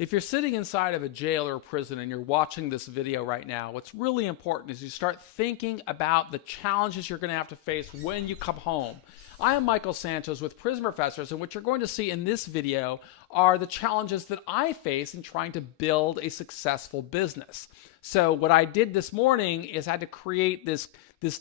If you're sitting inside of a jail or a prison and you're watching this video right now, what's really important is you start thinking about the challenges you're going to have to face when you come home. I am Michael Santos with Prison Professors, and what you're going to see in this video are the challenges that I face in trying to build a successful business. So what I did this morning is I had to create this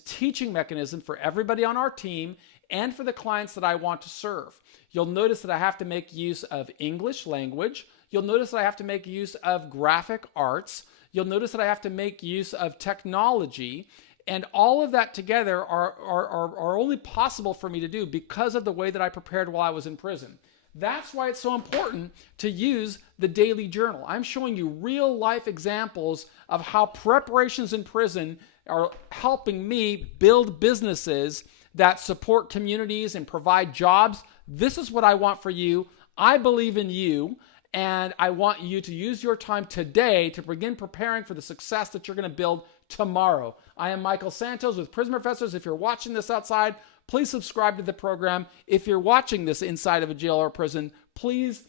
teaching mechanism for everybody on our team and for the clients that I want to serve. You'll notice that I have to make use of English language. You'll notice that I have to make use of graphic arts. You'll notice that I have to make use of technology. And all of that together are only possible for me to do because of the way that I prepared while I was in prison. That's why it's so important to use the daily journal. I'm showing you real life examples of how preparations in prison are helping me build businesses that support communities and provide jobs. This is what I want for you. I believe in you. And I want you to use your time today to begin preparing for the success that you're going to build tomorrow. I am Michael Santos with Prison Professors. If you're watching this outside, please subscribe to the program. If you're watching this inside of a jail or prison, please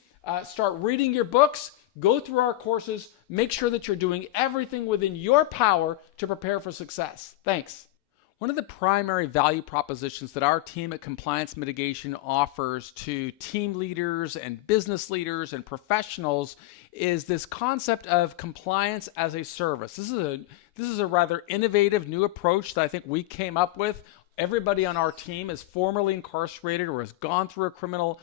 start reading your books, go through our courses, make sure that you're doing everything within your power to prepare for success. Thanks. One of the primary value propositions that our team at Compliance Mitigation offers to team leaders and business leaders and professionals is this concept of compliance as a service. This is a rather innovative new approach that I think we came up with. Everybody on our team is formerly incarcerated or has gone through a criminal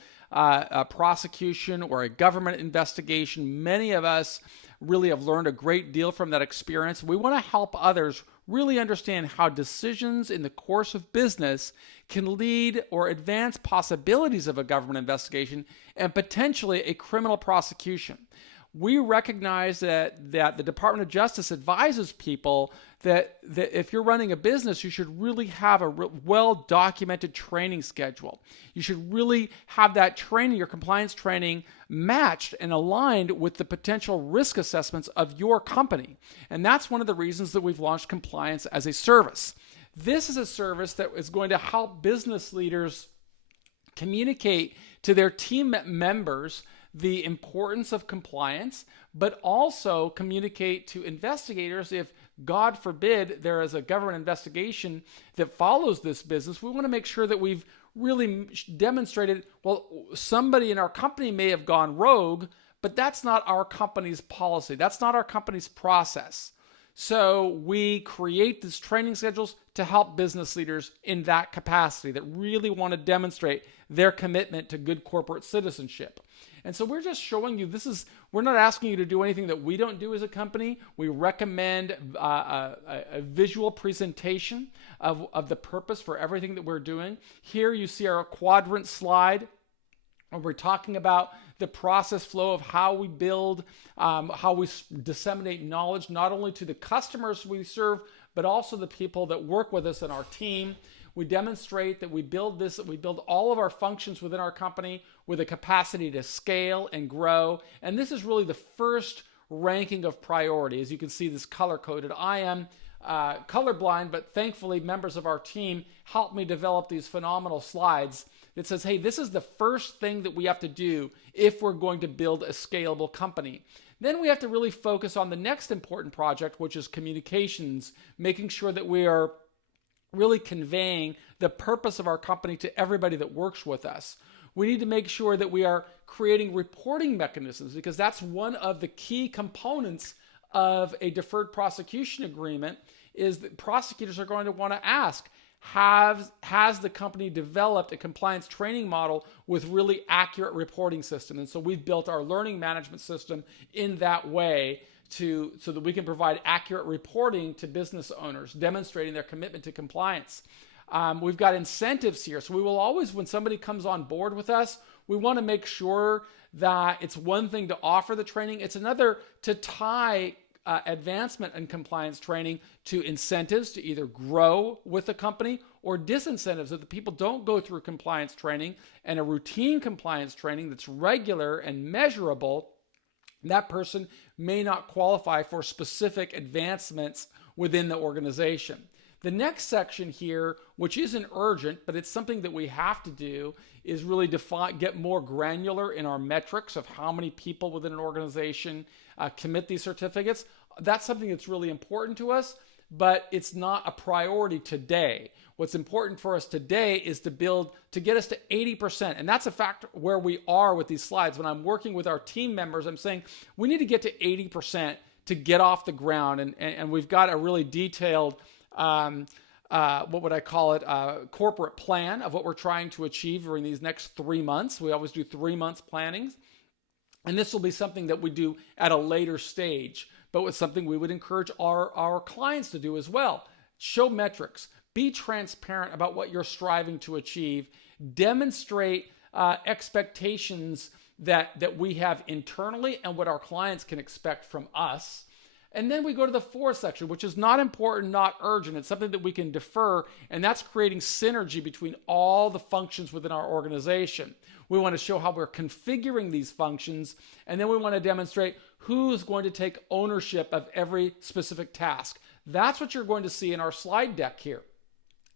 prosecution or a government investigation. Many of us really have learned a great deal from that experience. We want to help others really understand how decisions in the course of business can lead or advance possibilities of a government investigation and potentially a criminal prosecution. We recognize that the Department of Justice advises people that if you're running a business, you should really have a well-documented training schedule. You should really have that training, your compliance training, matched and aligned with the potential risk assessments of your company. And that's one of the reasons that we've launched Compliance as a Service. This is a service that is going to help business leaders communicate to their team members the importance of compliance, but also communicate to investigators if, God forbid, there is a government investigation that follows this business. We want to make sure that we've really demonstrated, well, somebody in our company may have gone rogue, but that's not our company's policy. That's not our company's process. So we create these training schedules to help business leaders in that capacity that really want to demonstrate their commitment to good corporate citizenship. And so we're just showing you, we're not asking you to do anything that we don't do as a company. We recommend a visual presentation of the purpose for everything that we're doing. Here you see our quadrant slide, where we're talking about the process flow of how we build, how we disseminate knowledge, not only to the customers we serve, but also the people that work with us in our team. We demonstrate that we build all of our functions within our company with a capacity to scale and grow. And this is really the first ranking of priority. As you can see, this color-coded. I am colorblind, but thankfully members of our team helped me develop these phenomenal slides that says, hey, this is the first thing that we have to do if we're going to build a scalable company. Then we have to really focus on the next important project, which is communications, making sure that we are really conveying the purpose of our company to everybody that works with us. We need to make sure that we are creating reporting mechanisms, because that's one of the key components of a deferred prosecution agreement, is that prosecutors are going to want to ask, has the company developed a compliance training model with really accurate reporting system? And so we've built our learning management system in that way so that we can provide accurate reporting to business owners, demonstrating their commitment to compliance. We've got incentives here. So we will always, when somebody comes on board with us, we want to make sure that it's one thing to offer the training. It's another to tie advancement and compliance training to incentives to either grow with the company, or disincentives that the people don't go through compliance training and a routine compliance training that's regular and measurable. That person may not qualify for specific advancements within the organization. The next section here, which isn't urgent, but it's something that we have to do, is really get more granular in our metrics of how many people within an organization commit these certificates. That's something that's really important to us, but it's not a priority today. What's important for us today is to get us to 80%. And that's a fact where we are with these slides. When I'm working with our team members, I'm saying we need to get to 80% to get off the ground. And we've got a really detailed, what would I call it, corporate plan of what we're trying to achieve during these next 3 months. We always do 3 months plannings. And this will be something that we do at a later stage, but it's something we would encourage our clients to do as well. Show metrics. Be transparent about what you're striving to achieve. Demonstrate expectations that we have internally and what our clients can expect from us. And then we go to the fourth section, which is not important, not urgent. It's something that we can defer, and that's creating synergy between all the functions within our organization. We want to show how we're configuring these functions, and then we want to demonstrate who's going to take ownership of every specific task. That's what you're going to see in our slide deck here.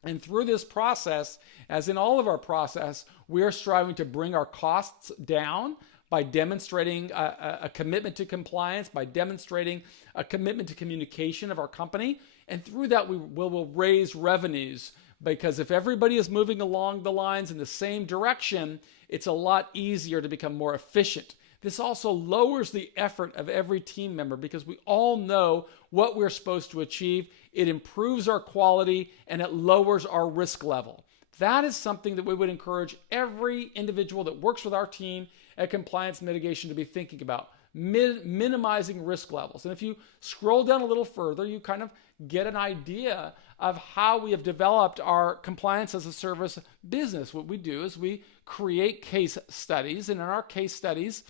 And through this process, as in all of our process, we are striving to bring our costs down by demonstrating a commitment to compliance, by demonstrating a commitment to communication of our company. And through that, we will raise revenues, because if everybody is moving along the lines in the same direction, it's a lot easier to become more efficient. This also lowers the effort of every team member, because we all know what we're supposed to achieve. It improves our quality and it lowers our risk level. That is something that we would encourage every individual that works with our team at Compliance Mitigation to be thinking about, minimizing risk levels. And if you scroll down a little further, you kind of get an idea of how we have developed our compliance as a service business. What we do is we create case studies, and in our case studies,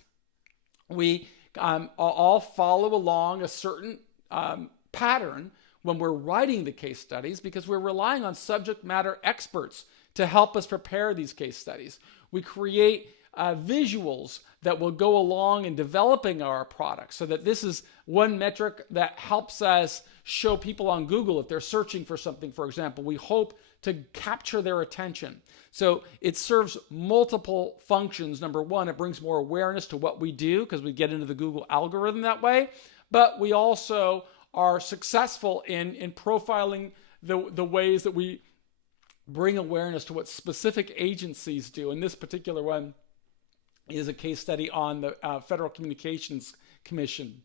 we all follow along a certain pattern when we're writing the case studies, because we're relying on subject matter experts to help us prepare these case studies. We create visuals that will go along in developing our products, so that this is one metric that helps us show people on Google if they're searching for something, for example. We hope to capture their attention. So it serves multiple functions. Number one, it brings more awareness to what we do, because we get into the Google algorithm that way. But we also are successful in profiling the ways that we bring awareness to what specific agencies do. And this particular one is a case study on the Federal Communications Commission.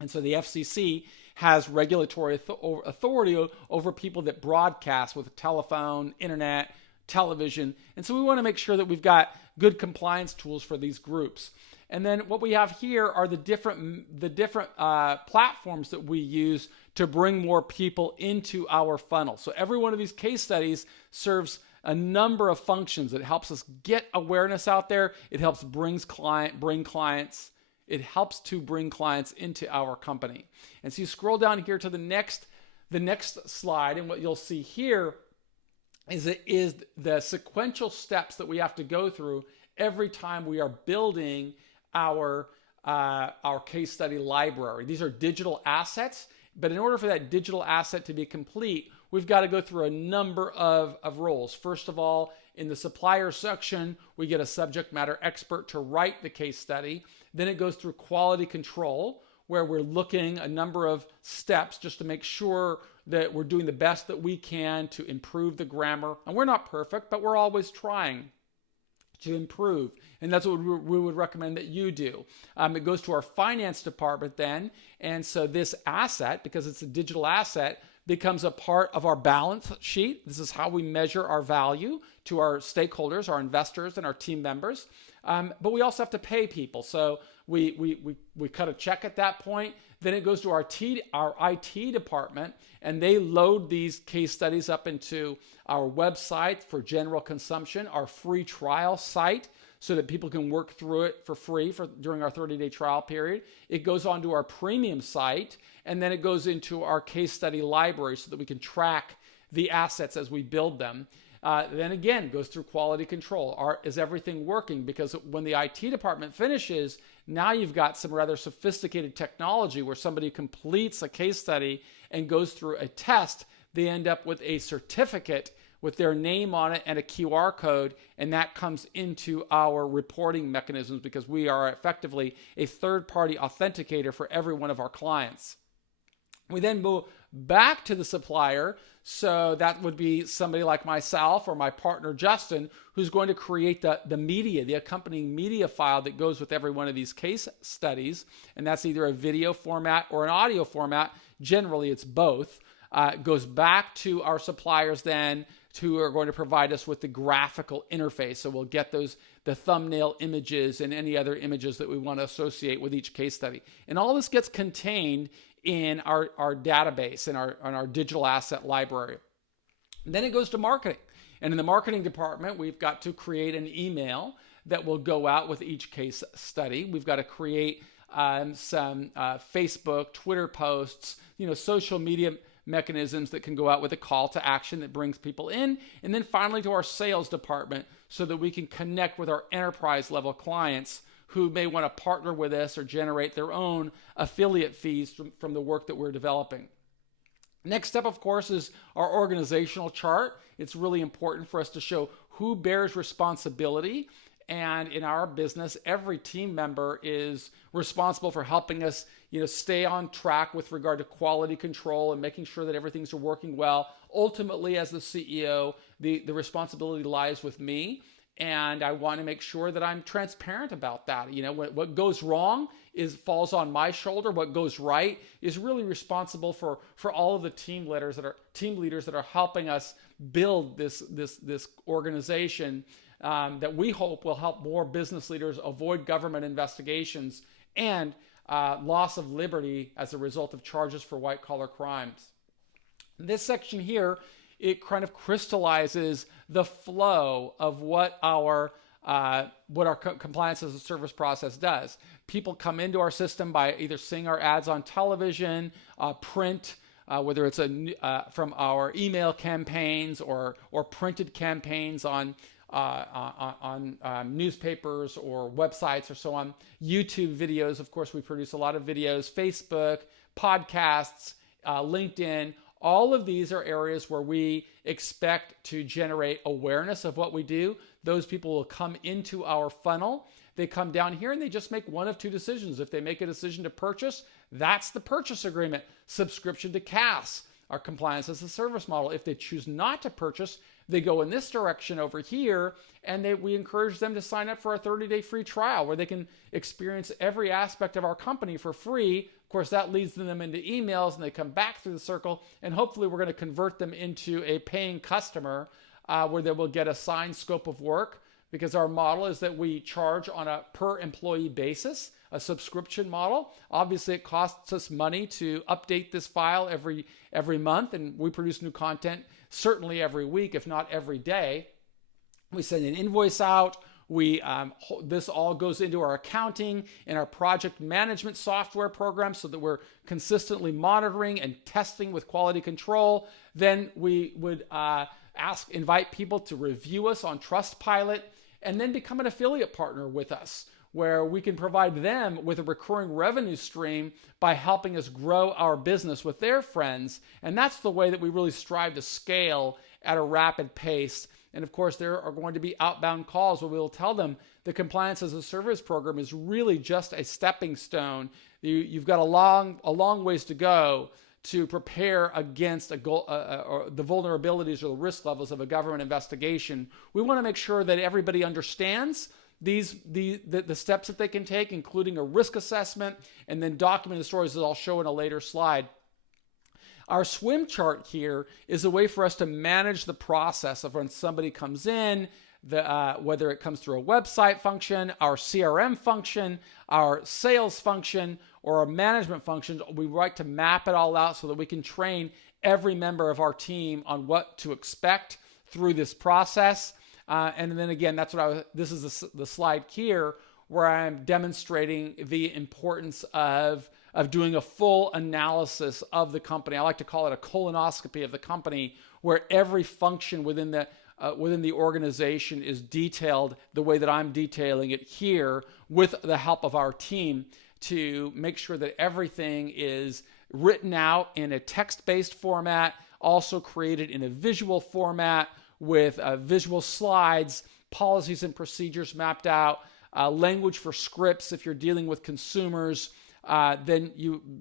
And so the FCC has regulatory authority over people that broadcast with telephone, internet, television. And so we want to make sure that we've got good compliance tools for these groups. And then what we have here are the different platforms that we use to bring more people into our funnel. So every one of these case studies serves a number of functions. It helps us get awareness out there. It helps bring clients. It helps to bring clients into our company. And so you scroll down here to the next slide, and what you'll see here is the sequential steps that we have to go through every time we are building our case study library. These are digital assets, but in order for that digital asset to be complete, we've got to go through a number of roles. First of all, in the supplier section, we get a subject matter expert to write the case study. Then it goes through quality control, where we're looking a number of steps just to make sure that we're doing the best that we can to improve the grammar. And we're not perfect, but we're always trying to improve. And that's what we would recommend that you do. It goes to our finance department then. And so this asset, because it's a digital asset, becomes a part of our balance sheet. This is how we measure our value to our stakeholders, our investors, and our team members. But we also have to pay people. So we cut a check at that point. Then it goes to our IT department, and they load these case studies up into our website for general consumption, our free trial site, so that people can work through it for free during our 30-day trial period. It goes onto our premium site, and then it goes into our case study library so that we can track the assets as we build them. Then again, goes through quality control. Is everything working? Because when the IT department finishes, now you've got some rather sophisticated technology where somebody completes a case study and goes through a test they end up with a certificate with their name on it and a QR code, and that comes into our reporting mechanisms because we are effectively a third-party authenticator for every one of our clients. We then move back to the supplier, so that would be somebody like myself or my partner Justin, who's going to create the media, the accompanying media file that goes with every one of these case studies, and that's either a video format or an audio format. Generally, it's both. It goes back to our suppliers then, who are going to provide us with the graphical interface. So we'll get the thumbnail images and any other images that we want to associate with each case study. And all this gets contained in our database, in our digital asset library. And then it goes to marketing. And in the marketing department, we've got to create an email that will go out with each case study. We've got to create some Facebook, Twitter posts, social media mechanisms that can go out with a call to action that brings people in. And then finally to our sales department so that we can connect with our enterprise level clients who may want to partner with us or generate their own affiliate fees from the work that we're developing. Next up, of course, is our organizational chart. It's really important for us to show who bears responsibility. And in our business, every team member is responsible for helping us, stay on track with regard to quality control and making sure that everything's working well. Ultimately, as the CEO, the responsibility lies with me. And I want to make sure that I'm transparent about that. What goes wrong falls on my shoulder. What goes right is really responsible for all of the team leaders that are helping us build this organization that we hope will help more business leaders avoid government investigations and loss of liberty as a result of charges for white-collar crimes. This section here, it kind of crystallizes the flow of what our compliance as a service process does. People come into our system by either seeing our ads on television, print, whether it's from our email campaigns or printed campaigns on newspapers or websites or so on. YouTube videos, of course, we produce a lot of videos. Facebook, podcasts, LinkedIn. All of these are areas where we expect to generate awareness of what we do. Those people will come into our funnel. They come down here and they just make one of two decisions. If they make a decision to purchase, that's the purchase agreement. Subscription to CAS, our compliance as a service model. If they choose not to purchase, they go in this direction over here, and we encourage them to sign up for our 30-day free trial where they can experience every aspect of our company for free. Of course, that leads them into emails, and they come back through the circle, and hopefully we're going to convert them into a paying customer where they will get a signed scope of work, because our model is that we charge on a per employee basis, a subscription model. Obviously, it costs us money to update this file every month, and we produce new content certainly every week, if not every day. We send an invoice out. This all goes into our accounting and our project management software program so that we're consistently monitoring and testing with quality control. Then we would invite people to review us on Trustpilot and then become an affiliate partner with us, where we can provide them with a recurring revenue stream by helping us grow our business with their friends. And that's the way that we really strive to scale at a rapid pace. And of course, there are going to be outbound calls where we'll tell them the compliance as a service program is really just a stepping stone. You've got a long ways to go to prepare against or the vulnerabilities or the risk levels of a government investigation. We want to make sure that everybody understands the steps that they can take, including a risk assessment, and then documented stories that I'll show in a later slide. Our swim chart here is a way for us to manage the process of when somebody comes in, whether it comes through a website function, our CRM function, our sales function, or our management functions. We like to map it all out so that we can train every member of our team on what to expect through this process. And then again, this is the slide here where I'm demonstrating the importance of doing a full analysis of the company. I like to call it a colonoscopy of the company, where every function within the organization is detailed the way that I'm detailing it here with the help of our team to make sure that everything is written out in a text-based format also created in a visual format with visual slides, policies and procedures mapped out, language for scripts if you're dealing with consumers. Then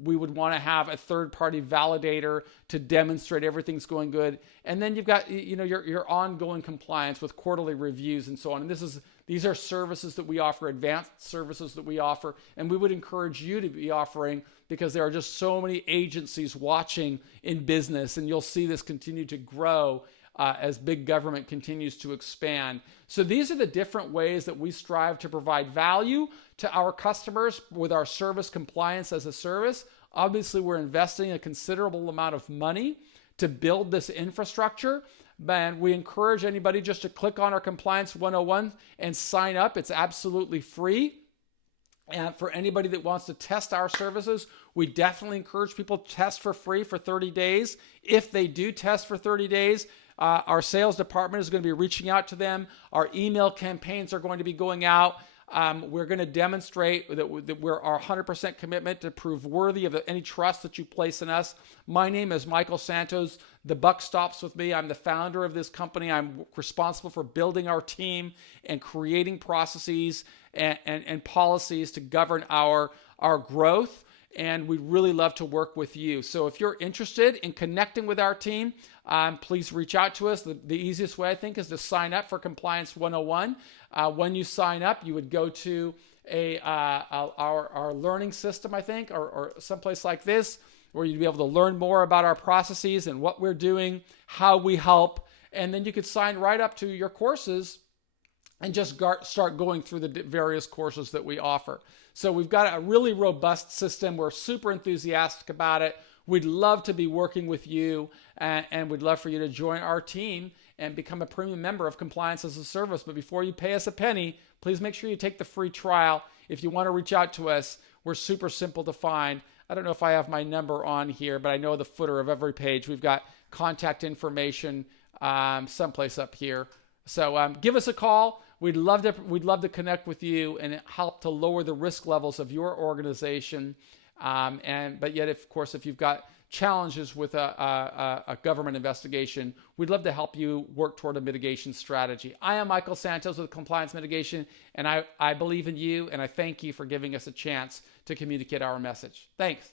we would want to have a third-party validator to demonstrate everything's going good. And then you've got your ongoing compliance with quarterly reviews and so on. And these are services that we offer, advanced services that we offer, and we would encourage you to be offering, because there are just so many agencies watching in business, and you'll see this continue to grow as big government continues to expand. So these are the different ways that we strive to provide value to our customers with our service compliance as a service. Obviously, we're investing a considerable amount of money to build this infrastructure, and we encourage anybody just to click on our Compliance 101 and sign up. It's absolutely free. And for anybody that wants to test our services, we definitely encourage people to test for free for 30 days. If they do test for 30 days, our sales department is going to be reaching out to them. Our email campaigns are going to be going out. We're going to demonstrate that we're our 100% commitment to prove worthy of any trust that you place in us. My name is Michael Santos. The buck stops with me. I'm the founder of this company. I'm responsible for building our team and creating processes and policies to govern our growth. And we'd really love to work with you. So if you're interested in connecting with our team, please reach out to us. The easiest way, I think, is to sign up for Compliance 101. When you sign up, you would go to our learning system, I think, or someplace like this, where you'd be able to learn more about our processes and what we're doing, how we help. And then you could sign right up to your courses and just start going through the various courses that we offer. So we've got a really robust system. We're super enthusiastic about it. We'd love to be working with you, and we'd love for you to join our team and become a premium member of Compliance as a Service. But before you pay us a penny, please make sure you take the free trial. If you want to reach out to us, we're super simple to find. I don't know if I have my number on here, but I know the footer of every page. We've got contact information someplace up here. So give us a call. We'd love to connect with you and help to lower the risk levels of your organization. But yet, of course, if you've got challenges with a government investigation, we'd love to help you work toward a mitigation strategy. I am Michael Santos with Compliance Mitigation, and I believe in you, and I thank you for giving us a chance to communicate our message. Thanks.